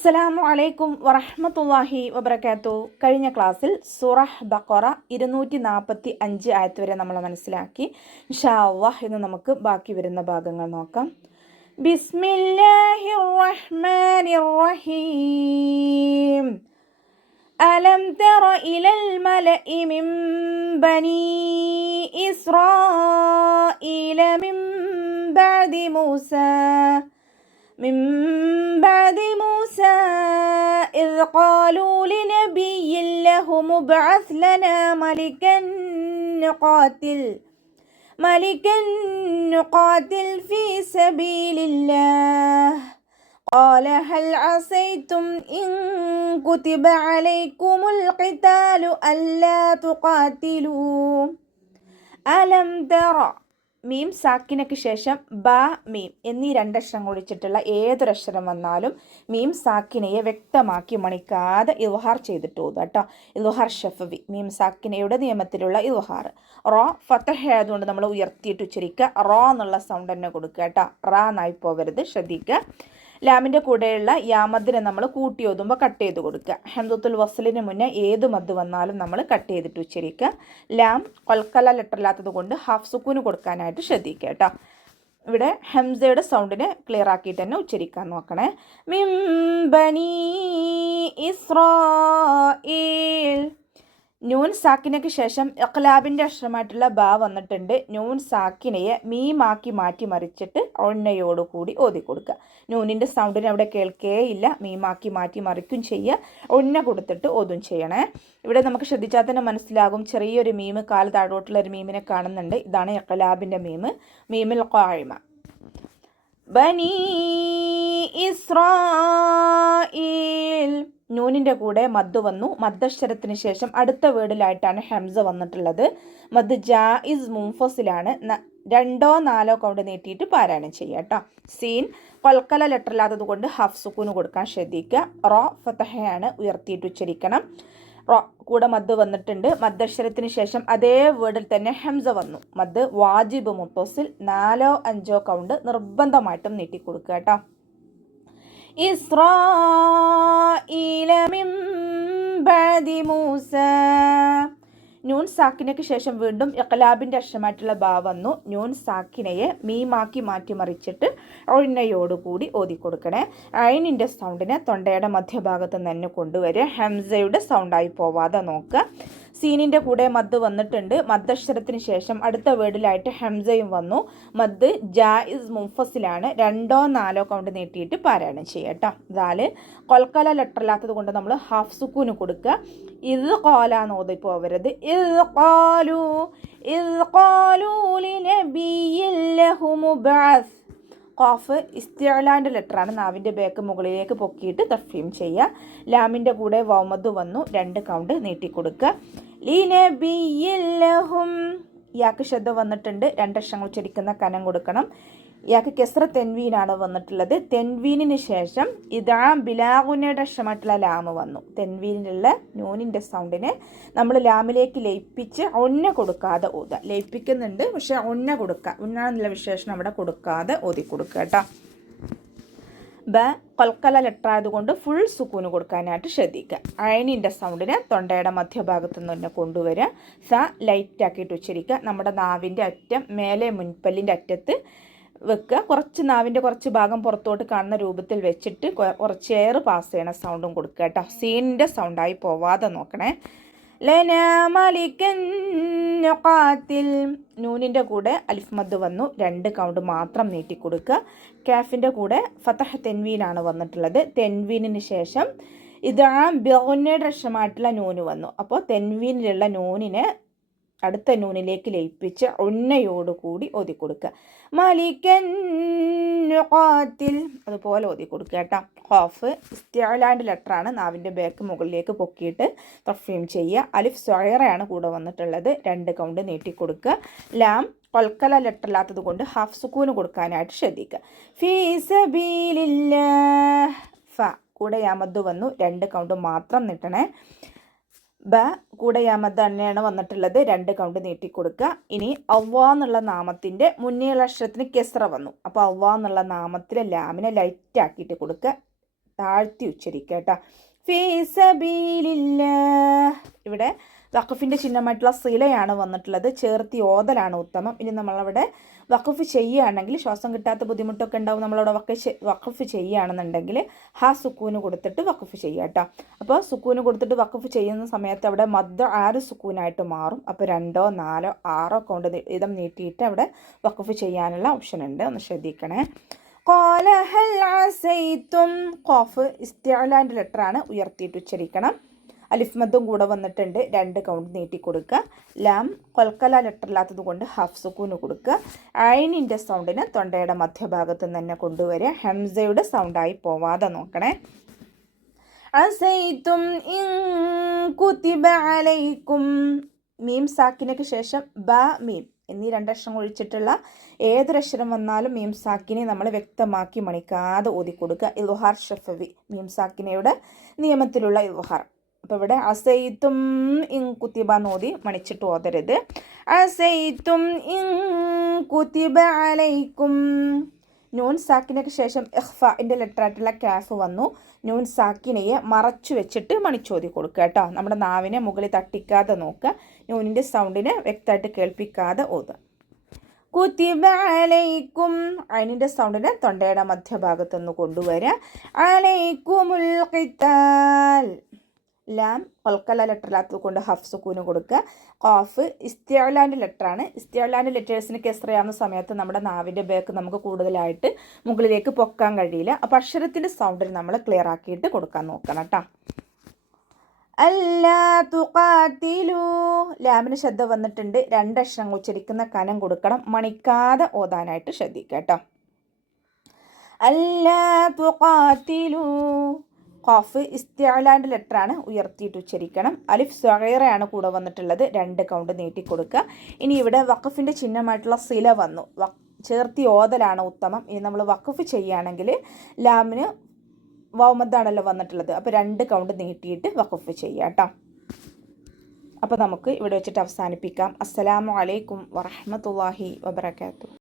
അസ്സലാമു അലൈക്കും വറഹ്മത്തുള്ളാഹി വബറകാതുഹു. കഴിഞ്ഞ ക്ലാസ്സിൽ സൂറഹ് ബഖറ 245 ആയത്ത് വരെ നമ്മൾ മനസ്സിലാക്കി. ഇൻഷാ അല്ലാഹ് ഇന്ന് നമുക്ക് ബാക്കി വരുന്ന ഭാഗങ്ങൾ നോക്കാം. ബിസ്മില്ലാഹിർ റഹ്മാനിർ റഹീം. അലം തറ ഇലൽ മലഇ മിൻ ബനി ഇസ്രായീല മിൻ ബഅദി മൂസى إذ قالوا لنبي له مبعث لنا ملكا نقاتل في سبيل الله قال هل عسيتم إن كتب عليكم القتال ألا تقاتلوا ألم ترى മീം സാക്കിനയ്ക്ക് ശേഷം ബ മീം എന്നീ രണ്ടക്ഷരം ഒഴിച്ചിട്ടുള്ള ഏതൊരക്ഷരം വന്നാലും മീം സാക്കിനയെ വ്യക്തമാക്കി മണിക്കാതെ ഇൽഹാർ ചെയ്തിട്ട് ഓതുക കേട്ടോ. ഇൽഹാർ ഷഫവി മീം സാക്കിനയുടെ നിയമത്തിലുള്ള ഇൽഹാർ. റോ ഫതഹ ആയതുകൊണ്ട് നമ്മൾ ഉയർത്തിയിട്ട് ഉച്ചരിക്കുക. റോ എന്നുള്ള സൗണ്ട് തന്നെ കൊടുക്കുക കേട്ടോ. റാ എന്നായി പോവരുത്, ശ്രദ്ധിക്കുക. ലാമിൻ്റെ കൂടെയുള്ള യാമദിനെ നമ്മൾ കൂട്ടി ഓതുമ്പോൾ കട്ട് ചെയ്ത് കൊടുക്കുക. ഹംദത്തുൽ വസ്ലിന് മുന്നേ ഏത് മദ് വന്നാലും നമ്മൾ കട്ട് ചെയ്തിട്ട് ഉച്ചരിക്കുക. ലാം കൊൽക്കല ലെറ്ററില്ലാത്തത് കൊണ്ട് ഹാഫ് സുക്കൂന് കൊടുക്കാനായിട്ട് ശ്രദ്ധിക്കുക കേട്ടോ. ഇവിടെ ഹംസയുടെ സൗണ്ടിനെ ക്ലിയർ ആക്കിയിട്ട് തന്നെ ഉച്ചരിക്കാൻ നോക്കണേ. മിൻ ബനി ഇസ്രായീൽ. നൂൻ സാക്കിനയ്ക്ക് ശേഷം ഇഖ്ലാബിൻ്റെ അക്ഷരമായിട്ടുള്ള ബ വന്നിട്ടുണ്ട്. നൂൻ സാക്കിനയെ മീമാക്കി മാറ്റി മറിച്ചിട്ട് ഒന്നയോടുകൂടി ഓതി കൊടുക്കുക. നൂനിൻ്റെ സൗണ്ടിന് അവിടെ കേൾക്കേയില്ല. മീമാക്കി മാറ്റി മറിക്കും ചെയ്യുക. ഒന്ന കൊടുത്തിട്ട് ഓതും ചെയ്യണേ. ഇവിടെ നമുക്ക് ശ്രദ്ധിച്ചാൽ തന്നെ മനസ്സിലാകും, ചെറിയൊരു മീമ് കാല് താഴോട്ടുള്ള ഒരു മീമിനെ കാണുന്നുണ്ട്. ഇതാണ് ഇഖ്ലാബിൻ്റെ മീമ്. മീമിൽ ഖായിമ. ബനി ഇസ്രായീൽ. നൂനിൻ്റെ കൂടെ മദ് വന്നു. മദ്ദക്ഷരത്തിന് ശേഷം അടുത്ത വേർഡിലായിട്ടാണ് ഹംസ വന്നിട്ടുള്ളത്. മദ് ജായിസ് മുൻഫസിലാണ്. 2 4 കൗണ്ട് നീട്ടിയിട്ട് പാരായണം ചെയ്യുക കേട്ടോ. സീൻ കൊൽക്കല ലെറ്ററില്ലാത്തത് കൊണ്ട് ഹാഫ് സുക്കൂന് കൊടുക്കാൻ ശ്രദ്ധിക്കുക. റോ ഫതഹയാണ്, ഉയർത്തിയിട്ട് ഉച്ചരിക്കണം. റോ കൂടെ മദ് വന്നിട്ടുണ്ട്. മദ്ദക്ഷരത്തിന് ശേഷം അതേ വേർഡിൽ തന്നെ ഹംസ വന്നു. മദ് വാജിബ് മുത്തസിൽ 4 5 കൗണ്ട് നിർബന്ധമായിട്ടും നീട്ടിക്കൊടുക്കുക കേട്ടോ. ഇസ്രായീല മിൻ ബഅദി മൂസ. നൂൻ സാക്കിനയ്ക്ക് ശേഷം വീണ്ടും ഇഖ്ലാബിൻ്റെ അക്ഷരമായിട്ടുള്ള ബ വന്നു. നൂൻ സാക്കിനയെ മീമാക്കി മാറ്റി മറിച്ചിട്ട് ഒഴിനയോടുകൂടി ഓതി കൊടുക്കണേ. ഐനിൻ്റെ സൗണ്ടിനെ തൊണ്ടയുടെ മധ്യഭാഗത്ത് തന്നെ കൊണ്ടുവരിക. ഹംസയുടെ സൗണ്ടായി പോവാതെ നോക്കുക. സീനിൻ്റെ കൂടെ മദ് വന്നിട്ടുണ്ട്. മദ്ദക്ഷരത്തിന് ശേഷം അടുത്ത വേർഡിലായിട്ട് ഹംസയും വന്നു. മദ് ജായിസ് മുൻഫസിലാണ്. 2 4 കൗണ്ട് നീട്ടിയിട്ട് പാരായണം ചെയ്യുക കേട്ടോ. ദാല് കൊൽക്കല ലെറ്ററില്ലാത്തത് കൊണ്ട് നമ്മൾ ഹാഫ് സുക്കൂന് കൊടുക്കുക. ഇത് കോലാന്ന് ഓതി പോവരുത്. ഇത് ഖാലൂ ലിനബിയ്യിൻ ലഹു മുബ്അസ്. ഖാഫ് ഇസ്തിഅലാൻ്റെ ലെറ്ററാണ്. നാവിൻ്റെ ബേക്ക് മുകളിലേക്ക് പൊക്കിയിട്ട് തഫ്ഹീം ചെയ്യുക. ലാമിൻ്റെ കൂടെ വൗമദ് വന്നു. 2 കൗണ്ട് നീട്ടിക്കൊടുക്കുക. ലിനബിയ്യിൻ ലഹും. ഇയാൾക്ക് ശ്രദ്ധ വന്നിട്ടുണ്ട്. 2 അക്ഷരങ്ങൾ ഉച്ചരിക്കുന്ന കനം കൊടുക്കണം. ഇയാൾക്ക് കെസ്ര തെൻവീനാണ് വന്നിട്ടുള്ളത്. തെൻവീനിന് ശേഷം ഇതാ ബിലാഗുനയുടെ അക്ഷരമായിട്ടുള്ള ലാമ് വന്നു. തെൻവീനിലുള്ള നൂനിൻ്റെ സൗണ്ടിനെ നമ്മൾ ലാമിലേക്ക് ലയിപ്പിച്ച് ഒന്ന കൊടുക്കാതെ ഓതുക. ലയിപ്പിക്കുന്നുണ്ട്, പക്ഷെ ഒന്ന കൊടുക്കുക. ഉന്നാന്നുള്ള വിശേഷണം അവിടെ കൊടുക്കാതെ ഓതി കൊടുക്കുക കേട്ടോ. ബ കൊൽക്കല ലെറ്റർ ആയതുകൊണ്ട് ഫുൾ സുക്കൂന് കൊടുക്കാനായിട്ട് ശ്രദ്ധിക്കുക. ഐനിൻ്റെ സൗണ്ടിനെ തൊണ്ടയുടെ മധ്യഭാഗത്ത് നിന്ന് തന്നെ കൊണ്ടുവരിക. സ ലൈറ്റ് ആക്കിയിട്ട് ഉച്ചരിക്കുക. നമ്മുടെ നാവിൻ്റെ അറ്റം മേലെ മുൻപല്ലിൻ്റെ അറ്റത്ത് വെക്കുക. കുറച്ച് നാവിൻ്റെ കുറച്ച് ഭാഗം പുറത്തോട്ട് കാണുന്ന രൂപത്തിൽ വെച്ചിട്ട് കുറച്ച് എയർ പാസ് ചെയ്യണ സൗണ്ടും കൊടുക്കുക കേട്ടോ. സീനിൻ്റെ സൗണ്ടായി പോവാതെ നോക്കണേ. ലനാ മലിക്കൻ നുഖാതിൽ. നൂനിൻ്റെ കൂടെ അലിഫ് മദ് വന്നു. 2 കൗണ്ട് മാത്രം നീട്ടിക്കൊടുക്കുക. കാഫിൻ്റെ കൂടെ ഫതഹ തെൻവീനാണ് വന്നിട്ടുള്ളത്. തെൻവീനിന് ശേഷം ഇതാ ബിഗുനയുടെ അക്ഷരമായിട്ടുള്ള നൂന് വന്നു. അപ്പോൾ തെൻവീനിലുള്ള നൂനിനെ അടുത്ത നൂനിലേക്ക് ലയിപ്പിച്ച് ഉന്നയോടുകൂടി ഓതി കൊടുക്കുക. മലിക്കൻ നുഖാതിൽ അതുപോലെ ഓതി കൊടുക്കുക കേട്ടോ. ഖാഫ് ഇസ്തിഅലാൻ്റെ ലെറ്ററാണ്. നാവിൻ്റെ ബേക്ക് മുകളിലേക്ക് പൊക്കിയിട്ട് തഫ്ഹീം ചെയ്യുക. അലിഫ് സ്വയറയാണ് കൂടെ വന്നിട്ടുള്ളത്. 2 കൗണ്ട് നീട്ടിക്കൊടുക്കുക. ലാം കൊൽക്കല ലെറ്ററില്ലാത്തത് കൊണ്ട് ഹാഫ് സുക്കൂന് കൊടുക്കാനായിട്ട് ശ്രദ്ധിക്കുക. ഫീ സബീലില്ലാഹ്. ഫ കൂടെ യാമദ് വന്നു. 2 കൗണ്ട് മാത്രം നീട്ടണേ. ബ കൂടെ യാമദ് തന്നെയാണ് വന്നിട്ടുള്ളത്. 2 കൗണ്ട് നീട്ടിക്കൊടുക്കുക. ഇനി അവ്വാ എന്നുള്ള നാമത്തിൻ്റെ മുന്നേയുള്ള അക്ഷരത്തിന് കെസ്ര വന്നു. അപ്പോൾ അവ്വാ എന്നുള്ള നാമത്തിലെ ലാമിനെ ലൈറ്റ് ആക്കിയിട്ട് കൊടുക്കുക. താഴ്ത്തി ഉച്ചരിക്കുക കേട്ടോ. ഫീ സബീലില്ലാഹ്. ഇവിടെ വഖഫിൻ്റെ ചിഹ്നമായിട്ടുള്ള സിലയാണ് വന്നിട്ടുള്ളത്. ചേർത്തി ഓതലാണ് ഉത്തമം. ഇനി നമ്മളവിടെ വഖഫ് ചെയ്യുകയാണെങ്കിൽ, ശ്വാസം കിട്ടാത്ത ബുദ്ധിമുട്ടൊക്കെ ഉണ്ടാവും, നമ്മളവിടെ വഖഫ് ചെയ്യുകയാണെന്നുണ്ടെങ്കിൽ സുക്കൂന് കൊടുത്തിട്ട് വഖഫ് ചെയ്യുക കേട്ടോ. അപ്പോൾ സുക്കൂന് കൊടുത്തിട്ട് വഖഫ് ചെയ്യുന്ന സമയത്ത് അവിടെ മദ് 6 സുക്കൂനായിട്ട് മാറും. അപ്പോൾ 2, 4, 6 കൊണ്ട് ഇതം നീട്ടിയിട്ട് അവിടെ വഖഫ് ചെയ്യാനുള്ള ഓപ്ഷൻ ഉണ്ട്. ഒന്ന് ശ്രദ്ധിക്കണേ. ഖാല ഹൽ അസൈതും. ഖാഫ് ഇസ്തിഅലാൻ്റെ ലെറ്ററാണ്, ഉയർത്തിയിട്ട് ഉച്ചരിക്കണം. അലിഫ് മദ്ദും കൂടെ വന്നിട്ടുണ്ട്, 2 കൗണ്ട് നീട്ടി കൊടുക്കുക. ലാം കൊൽക്കല ലെറ്ററില്ലാത്തത് കൊണ്ട് ഹാഫ് സുക്കൂന് കൊടുക്കുക. ഐനിൻ്റെ സൗണ്ടിന് തൊണ്ടയുടെ മധ്യഭാഗത്ത് തന്നെ കൊണ്ടുവരിക. ഹംസയുടെ സൗണ്ടായി പോവാതെ നോക്കണേ. അസൈതും ഇൻ കുതിബ അലൈക്കും. മീം സാക്കിനക്ക് ശേഷം ബ മീം എന്നീ 2 അക്ഷരം ഒഴിച്ചിട്ടുള്ള ഏതൊരക്ഷരം വന്നാലും മീം സാക്കിനെ നമ്മൾ വ്യക്തമാക്കി മണിക്കാതെ ഓതി കൊടുക്കുക. ഇൽഹാർ ഷഫവി, മീം സാക്കിനയുടെ നിയമത്തിലുള്ള ഇൽഹാർ. അപ്പോൾ ഇവിടെ അസൈത്തും ഇൻ കുത്തിബ നോതി മണിച്ചിട്ട് ഓതരുത്. അസൈത്തും ഇൻ കുത്തിബ അലൈക്കും. നൂൻ സാക്കിനക്ക് ശേഷം ഇഖ്ഫാൻ്റെ ലെറ്ററായിട്ടുള്ള കാഫ് വന്നു. നൂൻ സാക്കിനയെ മറച്ചു വെച്ചിട്ട് മണിച്ചോതി കൊടുക്കുക കേട്ടോ. നമ്മുടെ നാവിനെ മുകളിൽ തട്ടിക്കാതെ നോക്കുക. നൂനിൻ്റെ സൗണ്ടിനെ വ്യക്തമായിട്ട് കേൾപ്പിക്കാതെ ഓതുക. കുത്തിബ അലൈക്കും. അതിൻ്റെ സൗണ്ടിനെ തൊണ്ടയുടെ മധ്യഭാഗത്തുനിന്ന് കൊണ്ടുവരിക. അലൈക്കുമുൽ ഖിതാൽ. ലാം കൊൽക്കല ലെറ്ററില്ലാത്തത് കൊണ്ട് ഹഫ് സുക്കൂന് കൊടുക്കുക. ഖാഫ് ഇസ്തിഅലാൻ്റെ ലെറ്ററാണ്. ഇസ്തിഅലാൻ്റെ ലെറ്റേഴ്സിന് കെസ്റയാവുന്ന സമയത്ത് നമ്മുടെ നാവിൻ്റെ ബേക്ക് നമുക്ക് കൂടുതലായിട്ട് മുകളിലേക്ക് പൊക്കാൻ കഴിയില്ല. അപ്പോൾ അക്ഷരത്തിൻ്റെ സൗണ്ടിൽ നമ്മൾ ക്ലിയർ ആക്കിയിട്ട് കൊടുക്കാൻ നോക്കണം കേട്ടോ. അല്ലാ തുഖാതിലു. ലാമിന് ശബ്ദം വന്നിട്ടുണ്ട്, 2 അക്ഷരങ്ങൾ ഉച്ചരിക്കുന്ന കനം കൊടുക്കണം. മണിക്കാതെ ഓതാനായിട്ട് ശ്രദ്ധിക്കുക കേട്ടോ. അല്ലാ തുഖാതിലു. ഖാഫ് ഇസ്തിഅലാൻ്റെ ലെറ്ററാണ്, ഉയർത്തിയിട്ട് ഉച്ചരിക്കണം. അലിഫ് സ്വഗീറയാണ് കൂടെ വന്നിട്ടുള്ളത്, 2 കൗണ്ട് നീട്ടിക്കൊടുക്കുക. ഇനി ഇവിടെ വഖഫിൻ്റെ ചിഹ്നമായിട്ടുള്ള സില വന്നു. ചേർത്തി ഓതലാണ് ഉത്തമം. ഇനി നമ്മൾ വഖഫ് ചെയ്യുകയാണെങ്കിൽ ലാമിന് വൗമദ്ദാണല്ലോ വന്നിട്ടുള്ളത്. അപ്പോൾ 2 കൗണ്ട് നീട്ടിയിട്ട് വഖഫ് ചെയ്യുക കേട്ടോ. അപ്പോൾ നമുക്ക് ഇവിടെ വെച്ചിട്ട് അവസാനിപ്പിക്കാം. അസ്സലാമു അലൈക്കും വറഹ്മത്തുള്ളാഹി വബറകാതുഹു.